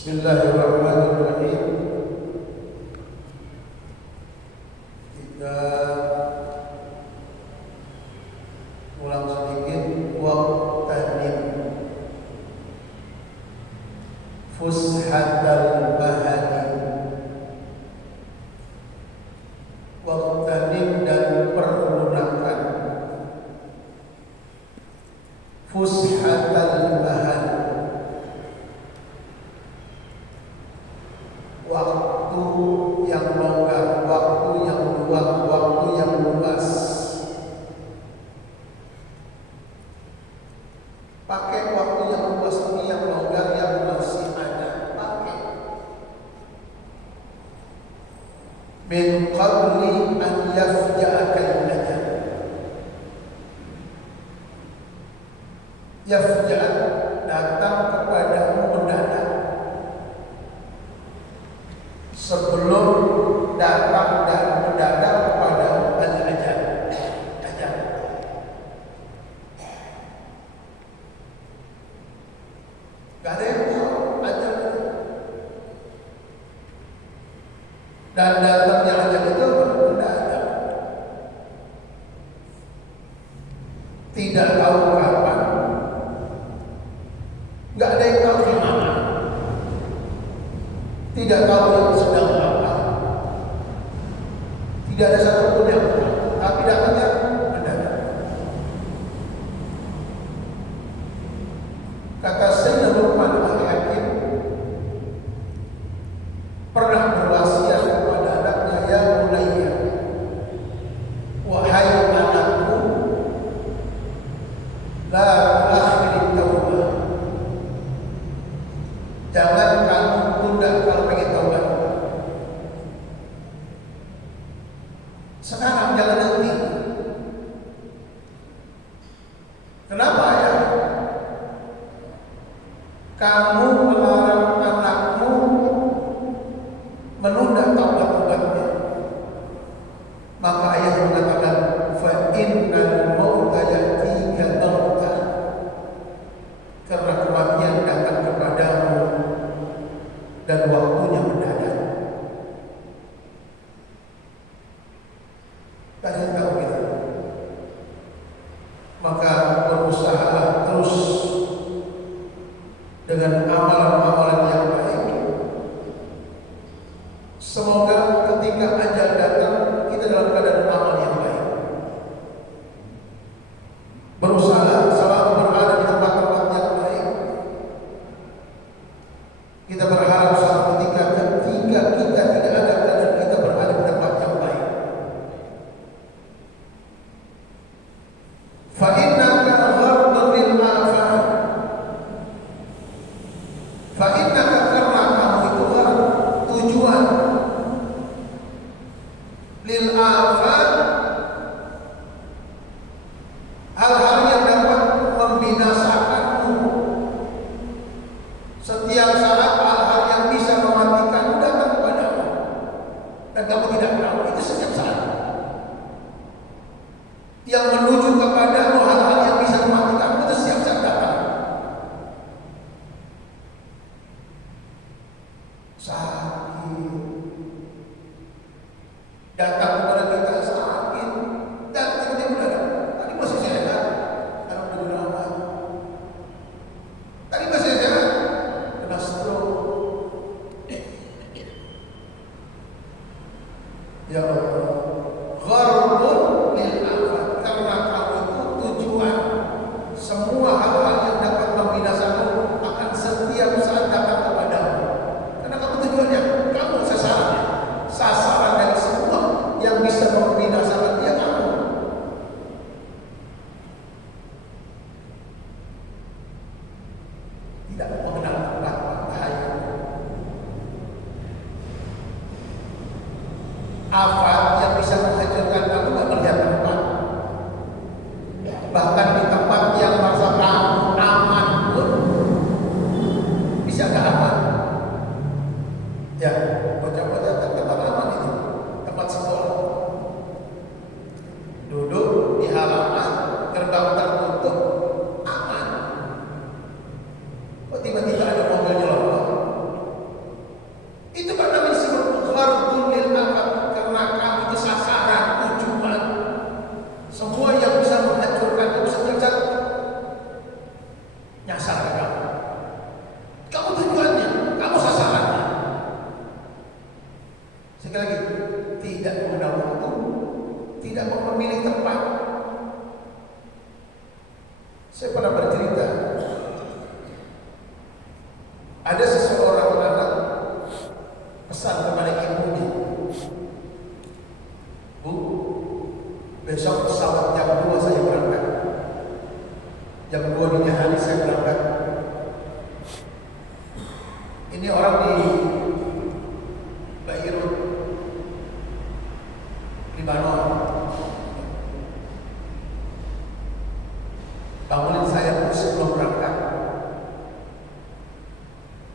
Bismillahirrahmanirrahim. Kita ulang sedikit. Waqtanim fushatal bahani. Waqtanim dan pergunakan fushatal bahani, waktu yang longgar, waktu yang luang, waktu yang luas. Pakai waktu yang luas ini, yang longgar, yang masih ada, pakai. Min qabli an yafja'akal ajal. Yafja' datang kepadamu mendadak. Sebelum datang dan mendadak kepada ajal. Gak ada yang tahu ajal itu. Dan datangnya ajal itu mendadak. Tidak tahu kapan. Gak ada yang tahu di mana. Tidak tahu yang sedang apa. Tidak ada satupun yang tahu. Tapi datangnya mendadak. Kata Sayyidina Luqman Al-Hakim pernah berwasiat kepada anaknya, ya bunayya, wahai anakku, la tu'akhir taubah. Jangan kamu tunda kalau pengen taubat. Sekarang jangan nanti. Kenapa ya? Kamu melarang anakmu menunda taubat-taubatnya. Maka ayah mengatakan, fa innal mauta ya'tika baghtah. Karena kematian datang kepadamu dan waktunya mendadak. Tak ada yang tahu kita. Maka berusaha terus dengan amalan-amalan yang baik. Semoga ketika ajal datang kita dalam keadaan amal yang baik. Berusaha selalu berada di tempat-tempat yang baik. Kita berharap suatu ketika kita tidak ada keadaan kita berada di tempat yang baik. Fa innaka ghardun lil afan. Fa innaka, karena kamu itu tujuan lil afan, hal-hal yang dapat membinasakanmu. Setiap saat hal-hal yang bisa mematikanmu datang kepadamu dan kamu tidak tahu. Itu setiap saat yang menuju kepadamu, hal-hal yang bisa mematikanmu itu setiap saat datang. Sakit datang kepada kita, sakit dan tiba-tiba datang. Tadi masih sehat, alhamdulillah. Tadi masih sehat, kena stroke. Ya Allah, gharbun lil afat, karena kamu itu tujuan. Semua hal-hal yang dapat membinasakanmu akan setiap saat datang kepadamu. Karena kamu tujuannya, kamu sasarannya, sasaran dari semua Afat yang bisa menghancurkan kamu nggak melihat tempat. Bahkan di tempat yang merasa kamu aman pun bisa nggak aman. Ya, bocah-bocah tempat aman itu, tempat sekolah. Duduk di halaman, gerbang tertutup, aman. Kok tiba-tiba ada mobil nyelonong? Itu karena disebut ghardun lil afat, karena kamu itu sasaran, tujuan. Semua yang bisa menghancurkan kamu sekejap nyasar ke kamu. Kamu tujuannya, kamu sasarannya. Sekali lagi, tidak mengenal waktu, tidak mau memilih tempat. Saya pernah bercerita, ada seseorang anak pesan kepada ibunya, Bu, besok pesawat jam 2 saya berangkat. Jam 2 dini hari saya berangkat. Ini orang di Beirut, Libanon. Bangunin saya sebelum berangkat,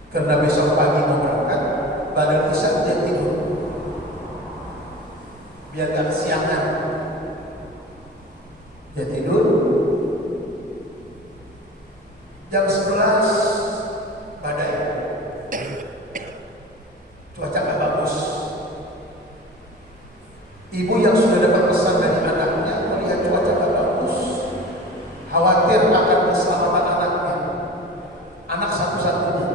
karena besok pagi mau berangkat. Pada kisah dia tidur biar gak kesiangan. Dia tidur. Jam 11 badai, cuaca gak bagus. Ibu yang sudah dapat pesan dari anaknya melihat cuaca gak bagus, khawatir akan keselamatan anaknya, anak satu-satunya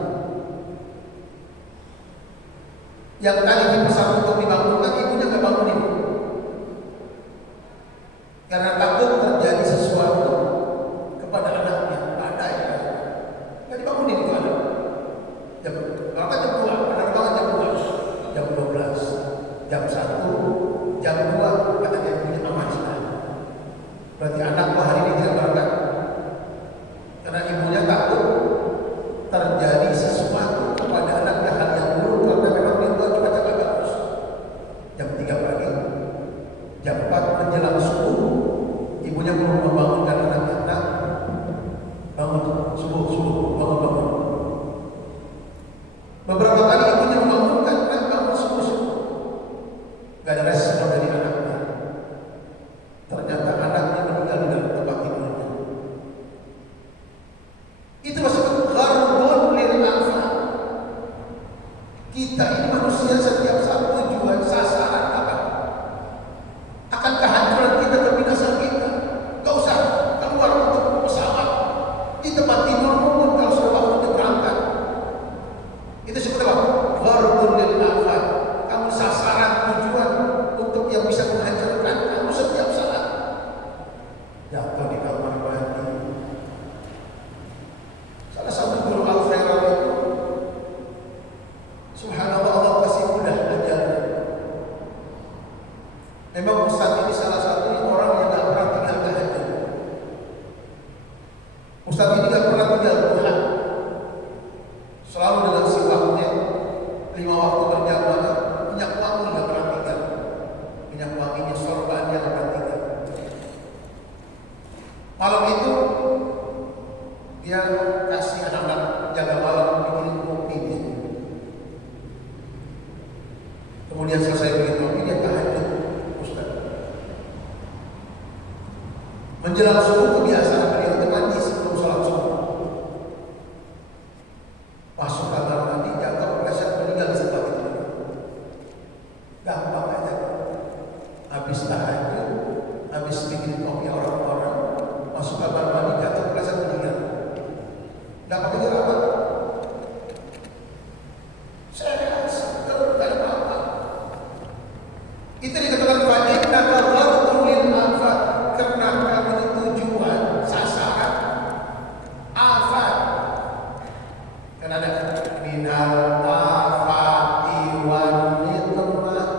yang tadi dipesan untuk dibangunkan. Ibunya gak bangunin karena takut terjadi sesuatu kepada anaknya. Badai, gak dibangunin itu anak. Berapa jam 2? Penerbangan jam 2, jam 12, jam 1, jam 2 katanya ibunya aman sekali. Berarti anakku hari ini tidak berangkat karena ibunya takut terjadi sesuatu kepada anaknya, hal yang buruk, karena memang di luar cuaca gak bagus. Jam 3 pagi, jam 4 menjelang subuh, ibunya belum membangunkan anaknya. Nak, bangun, subuh, bangun. Beberapa kali ibunya membangunkan, nak bangun, subuh. Gak ada respon dari anaknya. Ternyata anaknya meninggal di dalam tempat tidurnya. Itu disebut ghardun lil afat. Kita ini manusia setiap saat tujuan, sasaran apa? Akan kehancuran kita, kebinasan kita. Gak usah keluar untuk pesawat, di tempat tidurmu pun kalau sudah waktunya berangkat. Itu disebut apa? Ghardun lil afat. Kamu sasaran, tujuan untuk yang bisa menghancurkan kamu setiap saat. Jatuh di kamar mandi. Salah satu guru Al-Khairat itu, subhanallah, Allah kasih mudah ajar. Memang Ustaz ini salah satu orang yang gak pernah tinggal tahajud. Ustaz ini gak pernah tinggal duha. Selalu dengan siwaknya 5 waktu berjamaah. Minyak wangi gak pernah tinggal. Minyak wanginya, sorbannya gak pernah tinggal. Malam itu dia kasih anak-anak jaga malam bikin kopi dia. Kemudian selesai bikin kopi, dia tahajud, Ustaz. Menjelang subuh kebiasaan beliau itu mandi sebelum sholat subuh. Masuk kamar mandi, jatuh kepleset, meninggal di sebelah itu. Gampang aja. Habis tahajud, habis bikin kopi orang-orang, masuk kamar mandi, jatuh kepleset, meninggal. Gak pakai jerawat. Sehat, seger, gak ada apa-apa. Itu dikatakan fa'inna ghardun lil afat, karena kamu itu tujuan, sasaran, afat. Kan ada minal afati wan nitmah.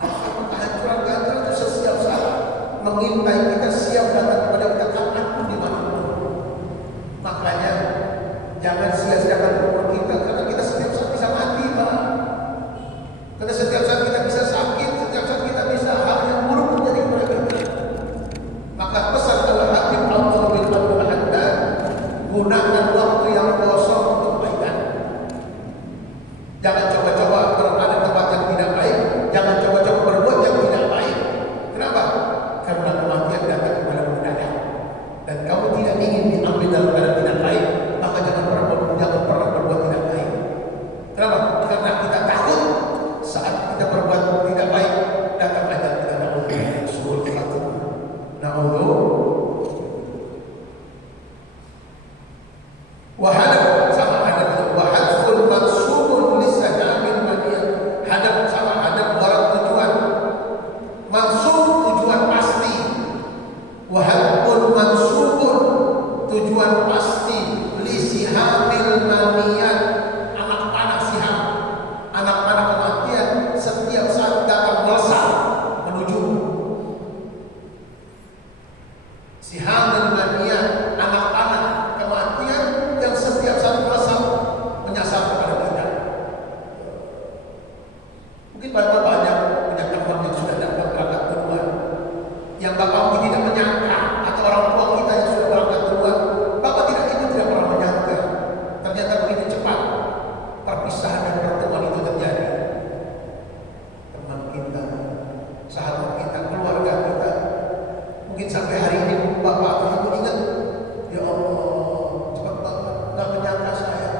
Afat kehancuran tidak baik, datang aja kita naudzubillah suul khatimah. Naudzubillah. Wahadab sama hadap, wahadful mansubun lisadamin maniyah. Hadap sama hadap warat tujuan, mansub tujuan pasti, wahadful mansubun tujuan pasti, lisihamil maniyah anak panah siham, anak panah kematian setiap saat datang melesat menuju. Sihamil maniyah anak panah kematian yang setiap saat melesat menyasar kepada kita. Mungkin Bapak banyak punya teman yang sudah dapat berangkat duluan, yang Bapak mungkin tidak menyangka, atau orang tua kita yang sudah berangkat duluan, Bapak tidak pernah menyangka ternyata begitu cepat perpisahan dan pertemuan itu terjadi. Teman kita, sahabat kita, keluarga kita, mungkin sampai hari ini Bapak atau Ibu ingat, ya Allah, cepat banget, nggak menyangka saya,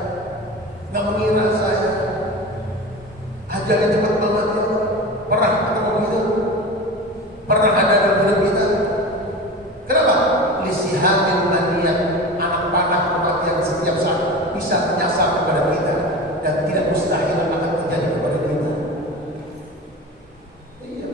nggak mengira saya, ajalnya cepat banget ya. Pernah ketemu gitu, pernah ada dalam hidup kita. Kenapa? Lisihamil maniyah, anak panah kematian setiap saat bisa menyasar kepada kita dan tidak mustahil akan terjadi kepada kita. Iya.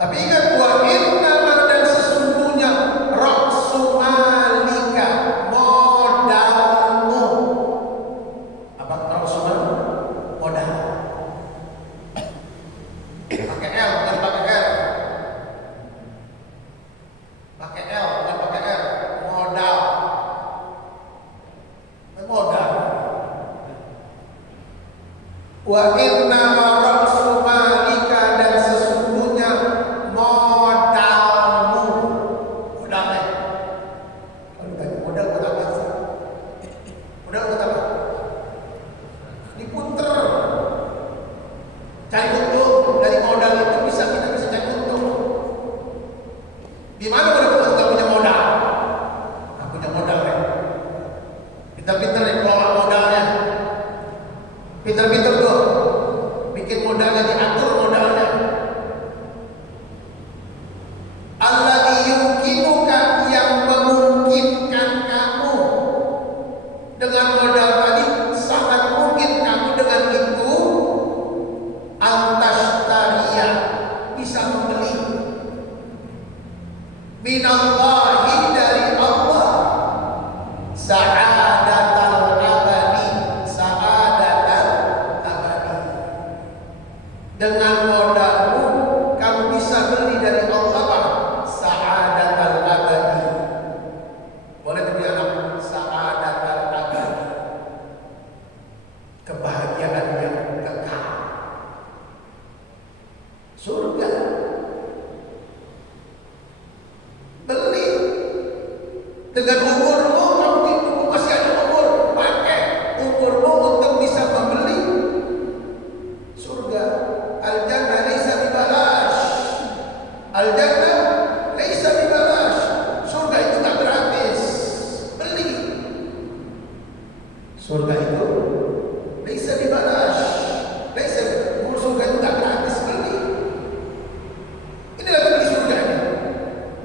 Tapi ingat, wa innama dan sesungguhnya ra'su malika modalmu. Apa ra'su mal? Modal. Pakai L bukan pakai R. Pakai L bukan pakai R. Modal. Modal. Wa innama ra'su malika dan sesungguhnya modalmu. Modalnya. Kalau ditanya modal buat apa sih? Modal buat apa? Diputer. Cari untung dari modal itu kita bisa cari untung. Di mana kita punya modal? Nah, punya modal ya. Pintar-pintar nih kelola modalnya. Pintar-pintar tuh bikin modalnya, diatur modalnya. Alladzi yumkinuka, yang memungkinkan kamu dengan modal tadi, sangat mungkin kamu dengan itu antastariya, bisa membeli minallahi, dari Allah, sa'adatal abadi, sa'adatal abadi. Dengan modalmu kamu bisa beli dari Allah apa? Sa'adatal abadi. Boleh dibeli anak sa'adatal abadi, kebahagiaan yang kekal, surga. Beli dengan umurmu, kamu masih ada umur, pakai umurmu untuk bisa membeli surga. Al-jannah laisa bibalash. Al-jannah laisa bibalash. Surga itu tak gratis. Beli. Surga itu laisa bibalash. Laisa, surga itu tak gratis, beli. Inilah beli surga ini.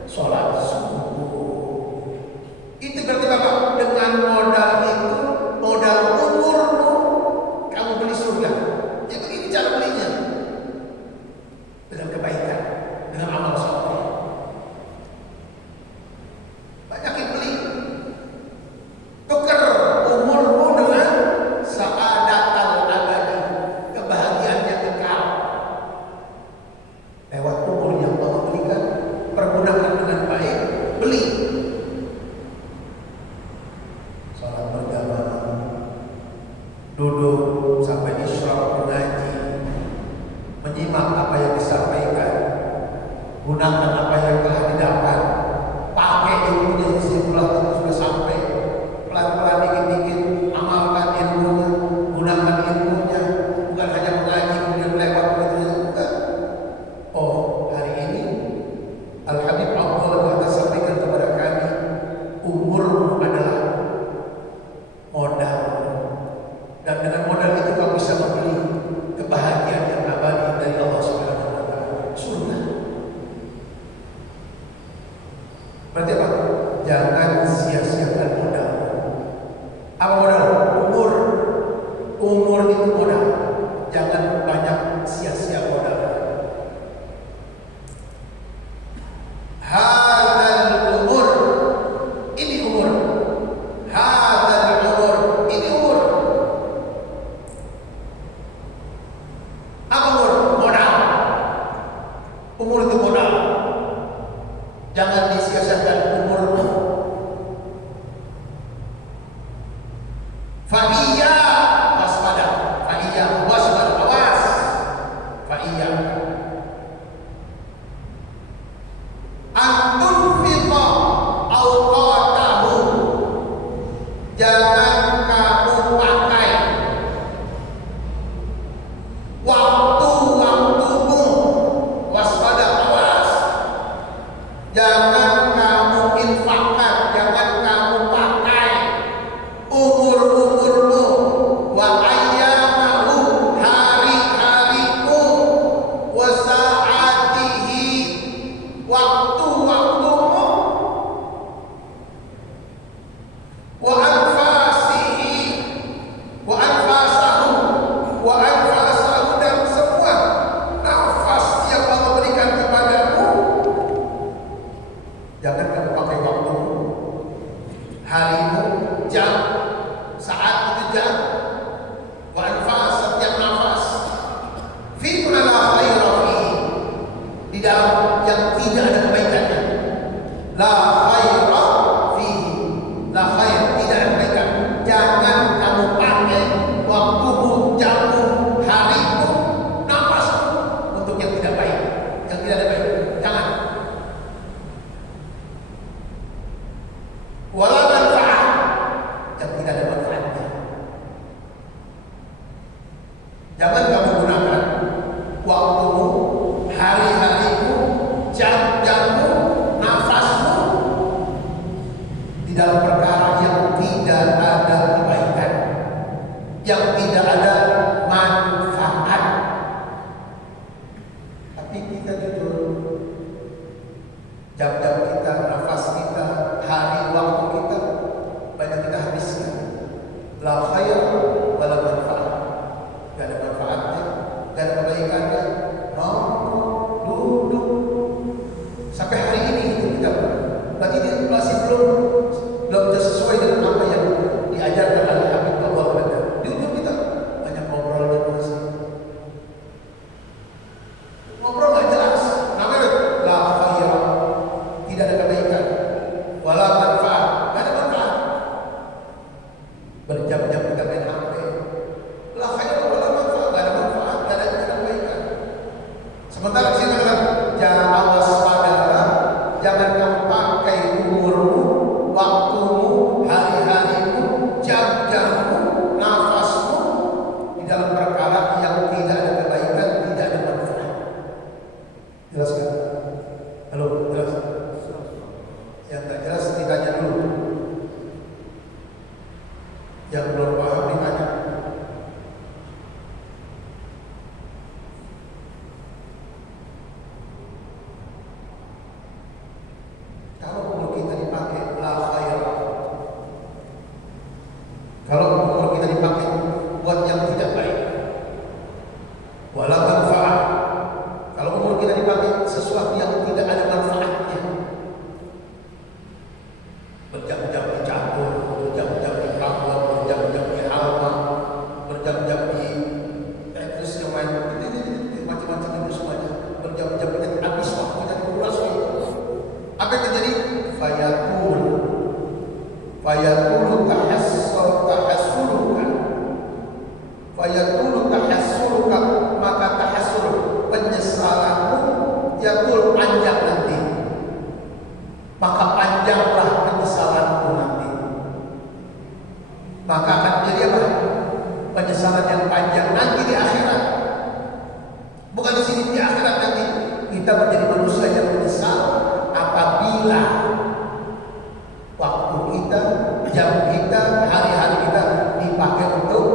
Sholat subuh. Itu berarti Bapak, dengan modal itu, modal umurmu, kamu beli surga. Ya begini cara belinya. Dengan kebaikan, dengan amal soleh. Banyak yang beli. Tukar umurmu dengan sa'adatal abadi, kebahagiaan yang kekal. Lewat umur yang Allah berikan, pergunakan dengan baik, beli. Salat berjamaah, duduk sampai isyraq, mengaji, menyimak apa yang disampaikan, gunakan apa yang telah didapat, pakai ilmunya yang sudah sampai, pelan-pelan dikit-dikit amalkan ilmunya, gunakan ilmunya, bukan hanya mengaji kemudian lewat begitu saja. Oh, hari ini Al-Habib Abdullah Ta'ala sampaikan kepada kami, umurmu adalah modal, dan Fa'iyya waspada, fa'iyya waspada, awas. Fa'iyya antun fiqa awqatahu, jangan kamu pakai waktu-waktumu. Waspada, awas. Jangan kamu infakkan, jangan kamu pakai umur-umurmu, wa ayyamahu, hari-harimu, wa sa'atihi, waktu-waktumu, wa anfasihi, wa anfasahu, wa anfasahu, dan semua nafas yang Allah berikan kepadamu. Jangan kamu pakai waktumu, harimu, jam, saat itu jam, wa anfas, setiap nafas, fi ma la khaira fihi, di dalam yang tidak ada kebaikannya. La khaira fihi, la khair, tidak ada kebaikan. Jangan kamu pakai waktumu, jammu, harimu, nafasmu untuk yang tidak baik, yang tidak ada baik. Jangan. Wala manfaat, yang tidak ada manfaatnya. Jangan kamu gunakan waktumu, hari-harimu, jam-jammu, nafasmu di dalam perkara yang tidak ada kebaikan, yang tidak ada manfaat. Tapi kita jujur, jam-jam kita, nafas kita, hari waktu kita banyak kita habiskan. La khair wala manfaat, gak ada manfaatnya, gak ada kebaikannya. Nongkrong, duduk sampai hari ini itu kita berarti dia masih belum sesuai dengan apa yang diajarkan oleh Habib Allah Badar. Di ujung kita banyak ngobrol dan masih ngobrol gak jelas. Namanya la khair, tidak ada kebaikan, wala manfaat, gak ada manfaat. Berjam-jam kita main HP, la khair wala manfaat, gak ada manfaat, gak ada kebaikan. Sementara di sini kan jangan waspadalah, jangan kamu pakai umurmu, waktumu, hari-harimu, jam-jammu, nafasmu di dalam perkara yang tidak ada kebaikan, tidak ada manfaat. Jelas kan? Halo, jelas? Yang tak jelas ditanya dulu. Yang belum paham ditanya. Kalau umur kita dipakai la khair, kalau umur kita dipakai buat yang tidak baik, wala manfaat, kalau umur kita dipakai sesuatu yang tidak ada manfaatnya, berjam-jam di campur, berjam-jam di pelabur, berjam-jam di halma, berjam-jam di terus yang main macam-macam itu semuanya, berjam-jam kita habis waktunya dikuras waktu. Apa yang terjadi? Fayaqulu tahassuluka, maka tahassul, penyesalanmu, yaqul, panjang nanti. Maka panjanglah penyesalanmu nanti. Maka akan jadi apa? Penyesalan yang panjang nanti di akhirat. Bukan di sini, di akhirat nanti kita menjadi manusia yang menyesal apabila waktu kita, jam kita, hari-hari kita dipakai untuk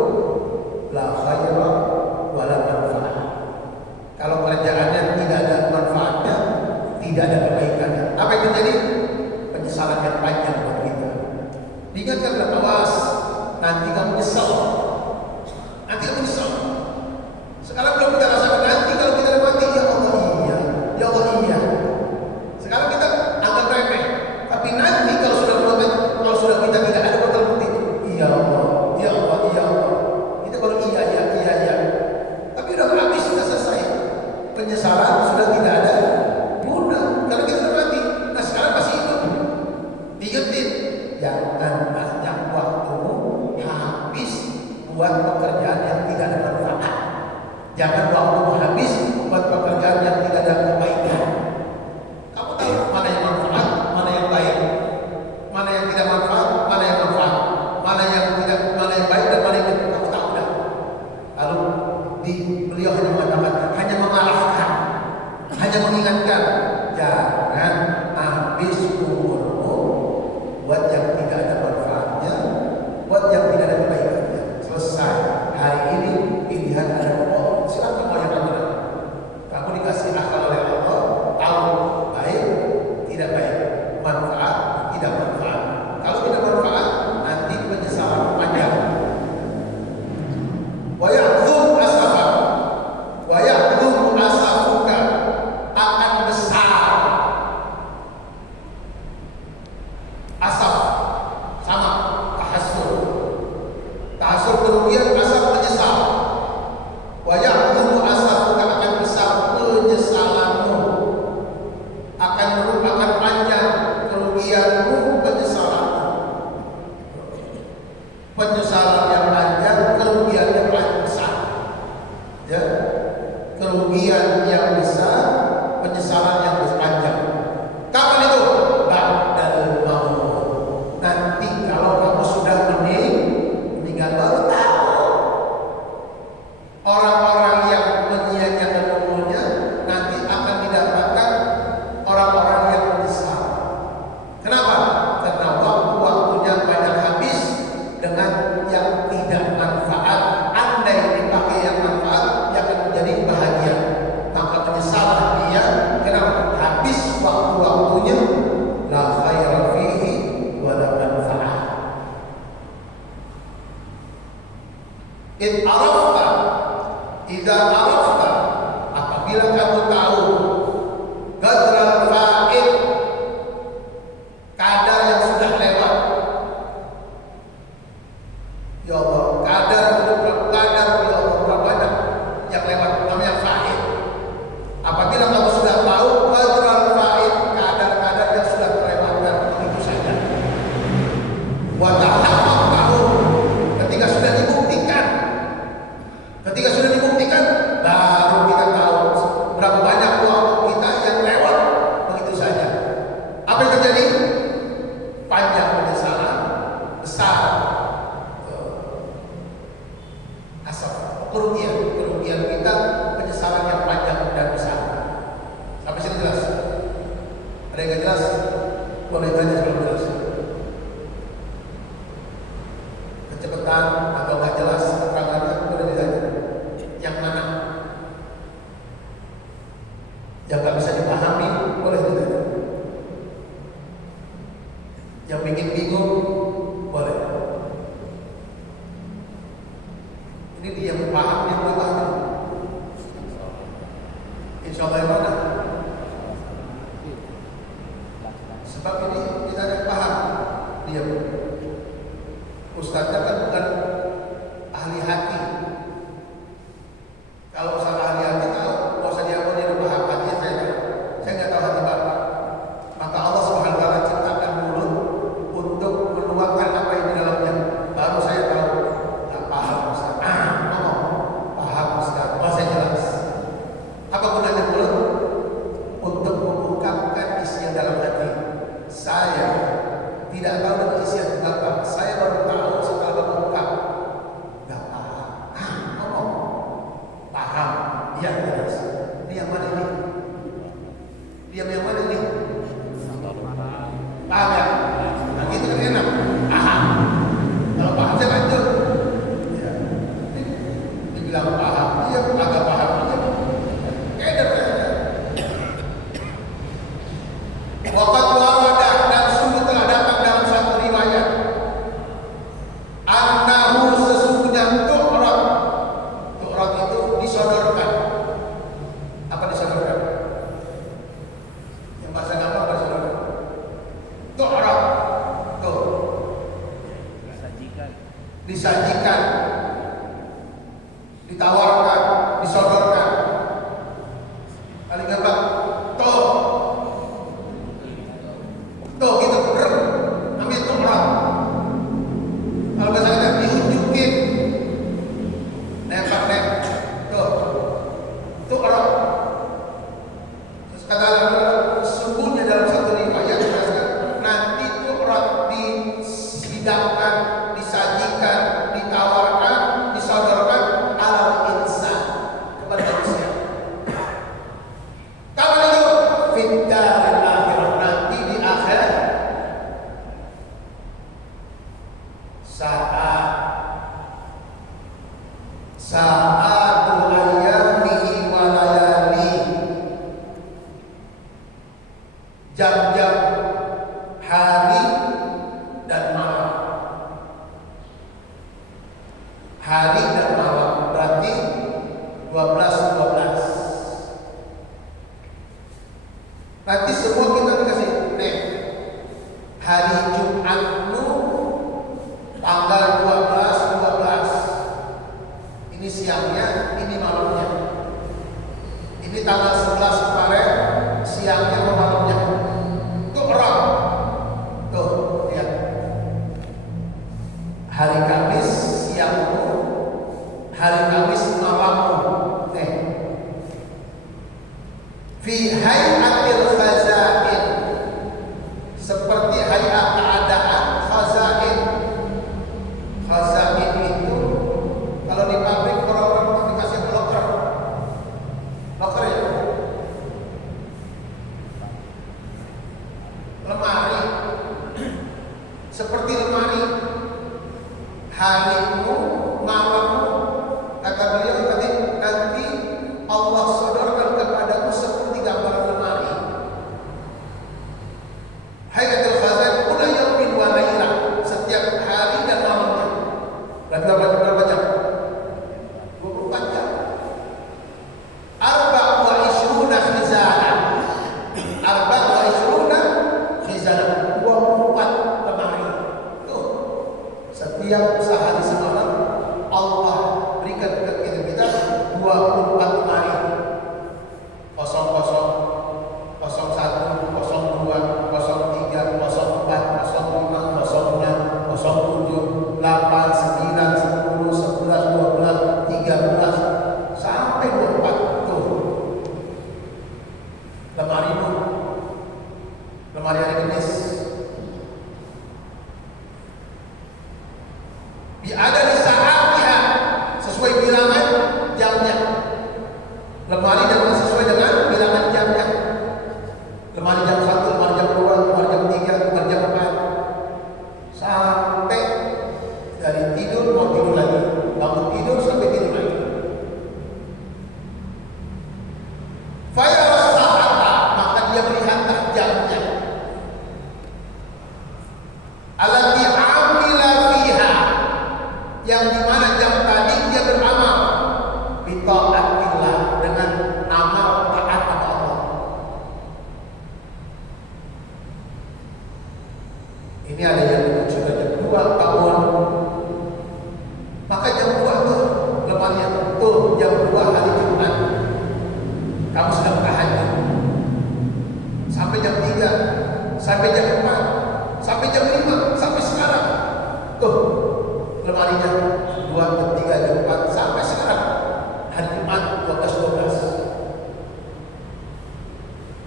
la khaira wala manfaat. Kalau kerjaannya tidak ada manfaatnya, tidak ada kebaikannya, apa yang terjadi? Penyesalan yang panjang buat kita. Diingatkan, awas, nanti kamu nyesal. Nanti kamu nyesal. Sekarang belum kita rasakan, nanti kalau kita mati, ya Allah iya, ya Allah iya. Sekarang kita anggap remeh. buat pekerjaan yang tidak ada manfaat. Jangan waktu habis buat pekerjaan yang tidak ada kebaikan. Kamu tahu mana yang manfaat, mana yang baik, mana yang tidak manfaat, mana yang manfaat, mana yang tidak, mana yang baik dan mana yang tidak. Kamu tahu dah. Lalu beliau hanya mengatakan, hanya mengarahkan, hanya mengingatkan, jangan habis umurmu buat yang tidak ada manfaatnya, buat yang tidak ada kebaikannya. Selesai. Hari ini pilihan ada. Silakan mau yang mana. Kamu dikasih akal oleh Allah, tahu baik, tidak baik, manfaat, tidak manfaat. Kalau tidak manfaat, nanti penyesalan panjang. Wa ya'dhum asafa, wa ya'dhum asafuka, akan besar. Asaf sama tahassur. Tahassur kerugian, asaf menyesal. Wa ya'dhum asafuka, akan besar penyesalanmu. Akan panjang kerugianmu, penyesalanmu. Penyesalan yang panjang, kerugian yang paling besar. Ya, kerugian yang besar, penyesalan yang panjang. Kapan itu? Ba'dal maut. Nanti kalau kamu sudah meninggal baru tahu. Orang-orang yang menyia-nyiakan umurnya nanti akan didapatkan orang-orang yang menyesal. Kenapa? Karena waktu-waktunya banyak habis dengan yang tidak manfaat. Andai dipakai yang manfaat, dia akan menjadi bahagia. Maka penyesalan dia, kenapa? Habis waktu-waktunya, la khaira fihi wa la manfaat. In arafta, idza arafta, apabila kamu tahu qadral fa'id, kadar yang sudah lewat. Ya Allah, kadar ya Allah berapa banyak yang lewat, namanya fa'id. Apabila kamu sudah tahu qadral fa'id, kadar-kadar yang sudah terlewatkan begitu saja. Wa tahaqqaq tahu, ketika sudah dibuktikan, baru kita tahu berapa banyak waktu kita yang lewat begitu saja. Apa yang terjadi? Panjang penyesalan, besar asal kerugian kita, penyesalan yang panjang dan besar. Sampai sini jelas? Ada yang nggak jelas? Boleh tanya kalau jelas. Kecepatan atau nggak jelas keterangannya boleh ditanya. Yang mana? Yang nggak bisa dipahami boleh ditanya. Yang bikin bingung boleh. Ini dia yang paham, dia nggak paham. Insya Allah yang mana? Sebab ini kita ada paham dia. Ustaznya kan bukan ahli hati. Kalau misalnya ahli hati tahu, nggak usah diampun dia udah paham hati saya nggak tahu hati bapak. Maka Allah Subhanahu Wa Taala ciptakan mulut untuk menuangkan apa yang di dalamnya. Baru saya tahu. Nggak paham Ustaz. Paham Ustaz. Saya jelas. Apa gunanya mulut? Untuk mengungkapkan isi yang dalam hati. Saya tidak tahu dengan isi hati bapak. Saya baru tahu setelah bapak ungkap. Nggak paham. Ngomong. Paham. Iya jelas. Ini yang mana ini? Diam yang mana ini? Paham ya? Nah gitu kan enak. Paham. Kalau paham saya lanjut. Ya. Ini bilang paham. Iya agak paham. Keder kan? Waqad warada, dan sungguh telah datang dalam satu riwayat, annahu, sesungguhnya tu'rad itu disodorkan. Apa disodorkan? Yang bahasa gampang apa disodorkan? Tu'rad, tuh disajikan, ditawarkan, disodorkan. Paling gampang, tuh gitu, ambil tu'rad. Kalau bahasa kita diunjukin, Sa'atu ayyamihi wa layali, jam-jam hari dan malam. Hari dan malam berarti 12. Nanti semua kita dikasih hari Jumat lu tanggal 12. Ini siangnya, ini malamnya. Ini tanggal 11 kemarin, siangnya atau malamnya. Tuh orang. Tuh, lihat. Hari Kamis siangmu, hari Kamis malammu. Fi hayatil khazain, seperti hayat keadaan khazain. Khazain itu kalau di pabrik orang-orang dikasih loker ya, lemari, seperti lemari. Harimu, malammu, kata beliau tadi, nanti Allah sodorkan kepadamu seperti gambaran lemari. Hayatul khazain kulla yaumin wa lailah, setiap hari dan malamnya. Dan berapa jam? 24 jam. Arba' wa ishruna khizanan. 24 lemari. Tuh, setiap sehari semalam Allah berikan ke kita 24 lemari. 00, 01, 02, 03, 04, 05, 06, 07, 8, 9, 10, 11, 12, 13 sampai 24. Tuh, lemarimu, lemari hari Kamis. Ada di saatnya sesuai bilangan jamnya. Lemari dengan sesuai dengan bilangan jamnya. Lemari jam 1, lemari jam 2, lemari jam 3, lemari jam 4. Sampai dari tidur mau tidur lagi, bangun tidur sampai tidur lagi. Fayara sa'ata, maka dia melihatlah jamnya. Allati amila fiha, yang dimana jam tadi dia beramal bita'atillah, dengan amal taat kepada Allah. Ini ada yang sudah jam 2 tahun, maka jam 2 tuh lemarinya tuh jam 2 hari Jumat kamu sudah tahajud sampai jam 3, sampai jam 4, sampai jam 5, sampai sekarang. Tuh lemarinya 2, jam 3, jam 4 sampai sekarang hari Jumat 12.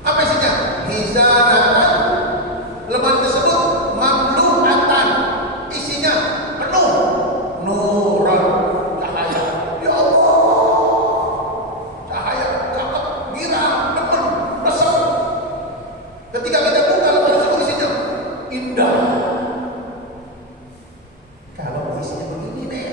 Apa isinya? Hizanatan. Lemari tersebut mamlu'atan, isinya penuh nuran, cahaya. Ya Allah, cahaya cakep, girang, demen, resep. Ketika kita buka lemari tersebut isinya indah. Kalau isinya begini deh,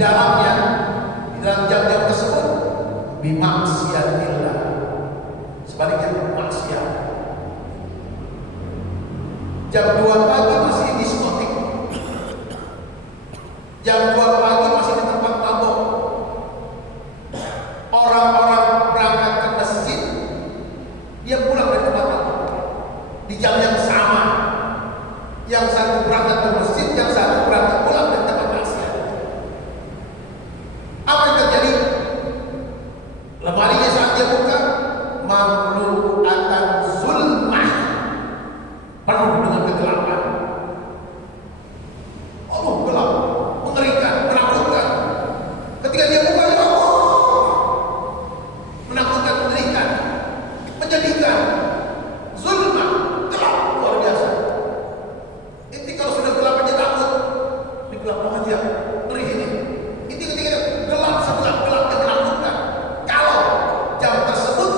dalamnya, di dalam jam-jam tersebut bimaksiatillah, sebaliknya maksiat. Jam 2 pagi masih di diskotik, jam 2 pagi masih di tempat mabok. Orang-orang berangkat ke masjid, dia pulang dari tempat mabok di jam yang sama. Yang satu berangkat ke masjid, yang satu berangkat pulang dari tempat maksiat. Apa yang terjadi? Lemarinya saat dia buka, mamlu'atan zulmah, penuh dengan kegelapan. Allah gelap, mengerikan, menakutkan. Ketika dia buka, ya Allah, menakutkan, mengerikan, menjadikan zulmah, gelap luar biasa. Inti kalau sudah gelap aja takut, ini gelap aja, ngeri ini. Inti ketika gelap segelap-gelapnya menakutkan. Kalau jam tersebut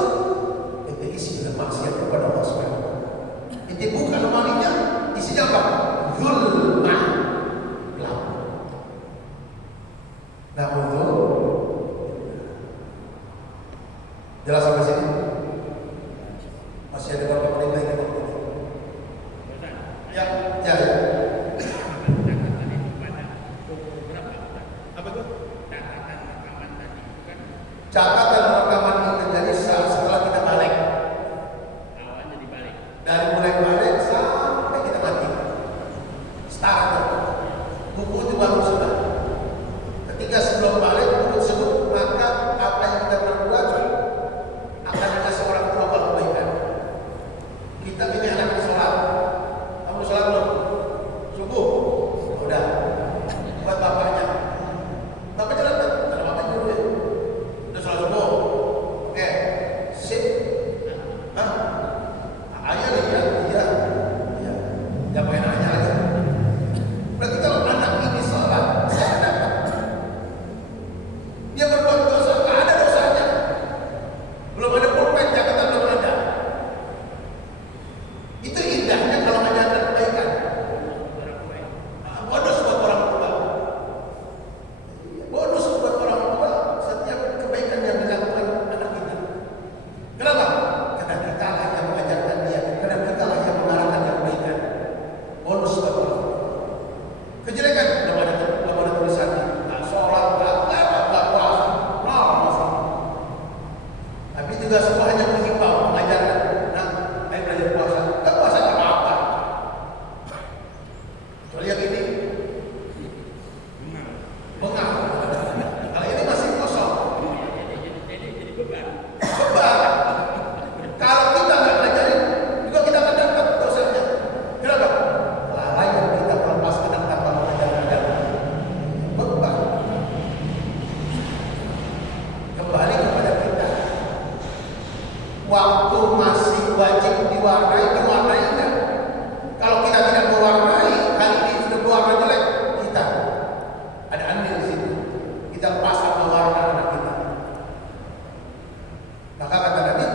inti isi dengan maksiat kepada Allah Subhanahu wa Ta'ala. Inti buka lemarinya, isinya apa? Zulmah, gelap. Nah untuk jelas sampai sini. Masih ada beberapa menit lagi. Ya. Apa tuh? Catatan rekaman yang terjadi saat setelah kita balik. Awalnya dibalik. Dari mulai balik sampai kita mati. Start. Buku itu baru sudah. Ketika sebelum balik buku tersebut, maka apa yang kita perbuat akan dikasih orang tua kebaikan. Kita ini anak sholat. Kamu sholat belum? Subuh? Udah. Buat bapaknya. Bapak jalan kan? Ada bapaknya dulu ya. Udah sholat subuh. Oke. Sip. Hah? Ayah lihat. Iya. Jangan main aja aja. Berarti kalau anak ini sholat, saya dapat. Dia berbuat dosa, nggak ada dosanya. Belum ada pulpen, catatan belum ada. Itu indahnya kalau ngajarkan kebaikan. Bonus buat orang tua. Bonus buat orang tua setiap kebaikan yang dilakukan anak kita. Kenapa? Karena kita lah yang mengajarkan dia, karena kita lah yang mengarahkan yang kebaikan. Bonus buat orang tua. Kejelekan belum ada tulisannya. Nggak sholat, nggak puasa, masalah. Tapi juga semua hanya menghimbau, mengajarkan. Nah, ayo belajar puasa. Nggak puasa nggak apa-apa. Kecuali yang ini, bengal. Kalau ini masih kosong. Beban. Kalau kita nggak belajarin, juga kita akan dapat dosanya. Kenapa? Lalai yang kita melepaskan tanpa mengajarkan. Beban. Kembali kepada kita. Waktu masih wajib diwarnai enggak? Kalau kita tidak mewarnai, hari ini sudah berwarna jelek, kita ada andil di situ. Kita pasang mewarna anak kita. Maka kata Nabi,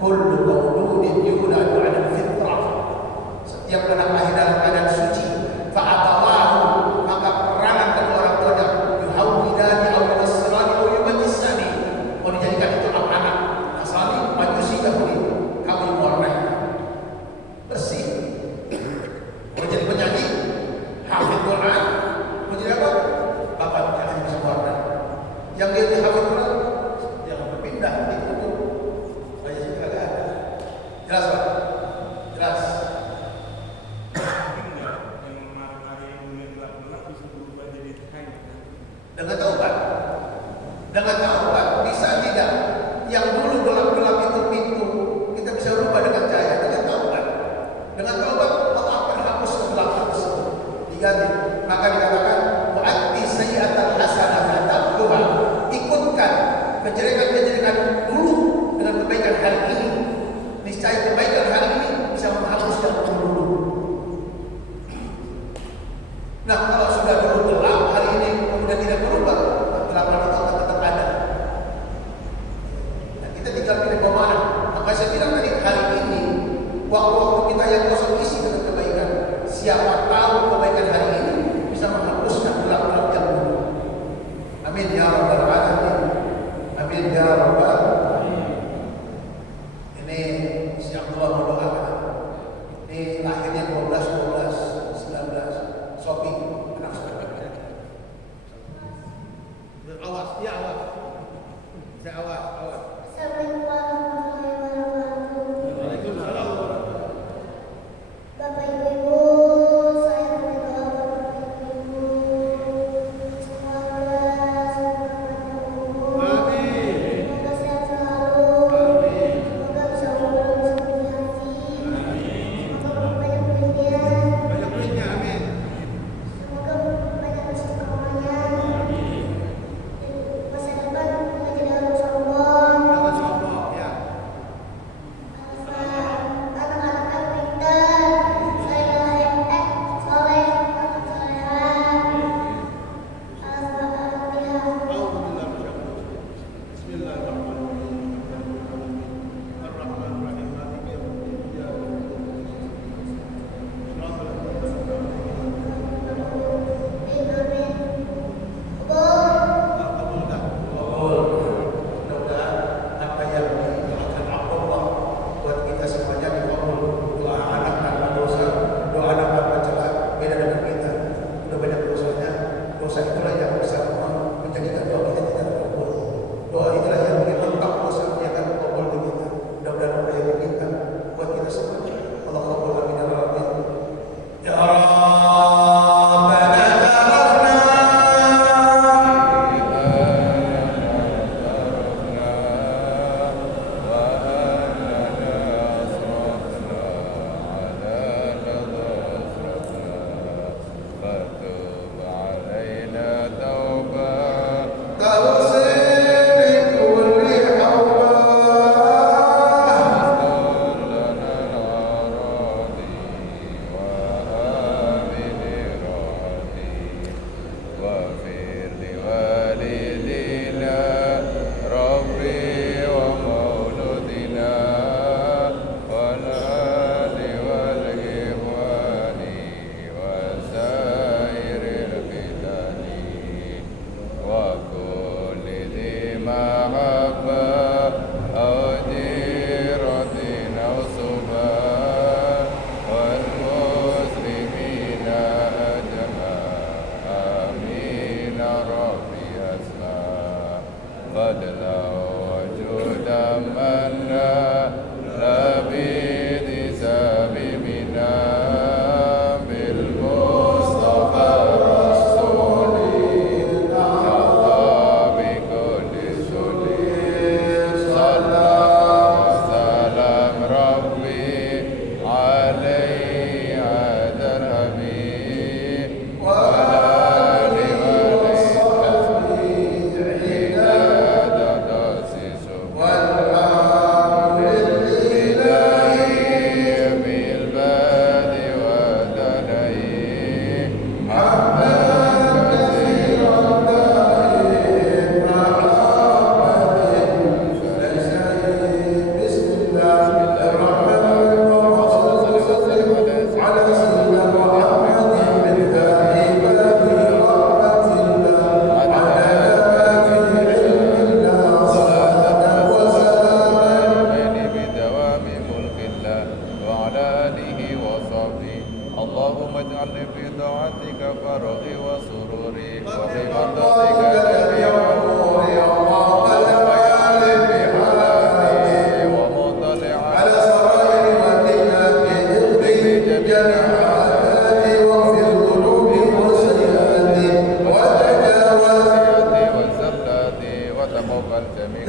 kullu mauludin yuladu 'alal fitrah. Setiap anak lahir dalam keadaan suci, fa abawahu, maka peranan kedua orang tuanya yuhawwidani aw yunasrani aw yumajjisani. Mau dijadikan itu anak Nasrani, Majusi, Yahudi. Kamu yang mewarnai. Bersih. Mau jadi penyanyi, hafid Quran, mau jadi apa? Bapak yang hanya bisa mewarnai. Yang dia hafid Quran, jangan berpindah itu. Banyak sini kagak ada. Jelas Pak? Jelas. Dengan taubat. Dengan taubat bisa tidak? Yang dulu gelap-gelap itu pintu, kita bisa rubah dengan cahaya. Dengan taubat. Dengan taubat Allah akan hapus kegelapan tersebut. Diganti. Maka dikatakan mu'addi sayyi'atal hasanah tamhuha. Ikutkan kejelekan-kejelekan dulu dengan kebaikan hari ini. Niscaya kebaikan hari ini bisa menghapus yang dulu. Nah, kalau sudah dulu gelap hari ini kemudian tidak berubah, kegelapan itu akan tetap ada. Nah, kita tinggal pilih kemana. Maka saya bilang tadi hari ini waktu-waktu kita yang kosong isi Awas, ya awas. Saya awas, awas. Assalamualaikum warahmatullahi wabarakatuh. Waalaikumsalam. Bapak Ibu, saya berdoa untuk Ibu semoga semuanya umur. Amin. Semoga sehat selalu. Amin. Semoga bisa umroh, bisa pergi haji. Amin. Semoga banyak duitnya. Banyak duitnya, amin. Semoga banyak istiqomahnya. Masa depan kita jadi orang sombong. Jangan sombong, ya. Anak-anak yang pintar, soleh, soleha. Al-Fatihah. Alhamdulillah. Bismillahirrahmanirrahim. Ar-Rahmanir-Rahim. Maliki yaumiddin. Iyyaka na'budu wa iyyaka nasta'in. Shiratal ladzina an'amta 'alaihim. Alhamdulillah. Mudah-mudahan apa yang didoakan Allah buat kita semuanya dikabul. Doa anak tanpa dosa, doa anak tanpa celah, beda dengan kita. Udah banyak dosanya, dosa itulah yang bisa menjadikan doa kita tidak terkabul. Doa itulah yang lebih lengkap dosa yang akan terkabul di kita. Mudah-mudahan apa yang diminta buat kita semuanya. Allah kabul amin ya rabbal alamin. Ya Rabbana tarafna. اللهم اجعلني في طاعتك فرغي وسروري وفي مرضاتك جميع اموري اللهم اجعلني في حلالي ومطلع على سرائر ودياتي اغفر جميع حاجاتي واغفر ذنوبي وسيئاتي وتجاوز سيئاتي وزلاتي وتقبل جميع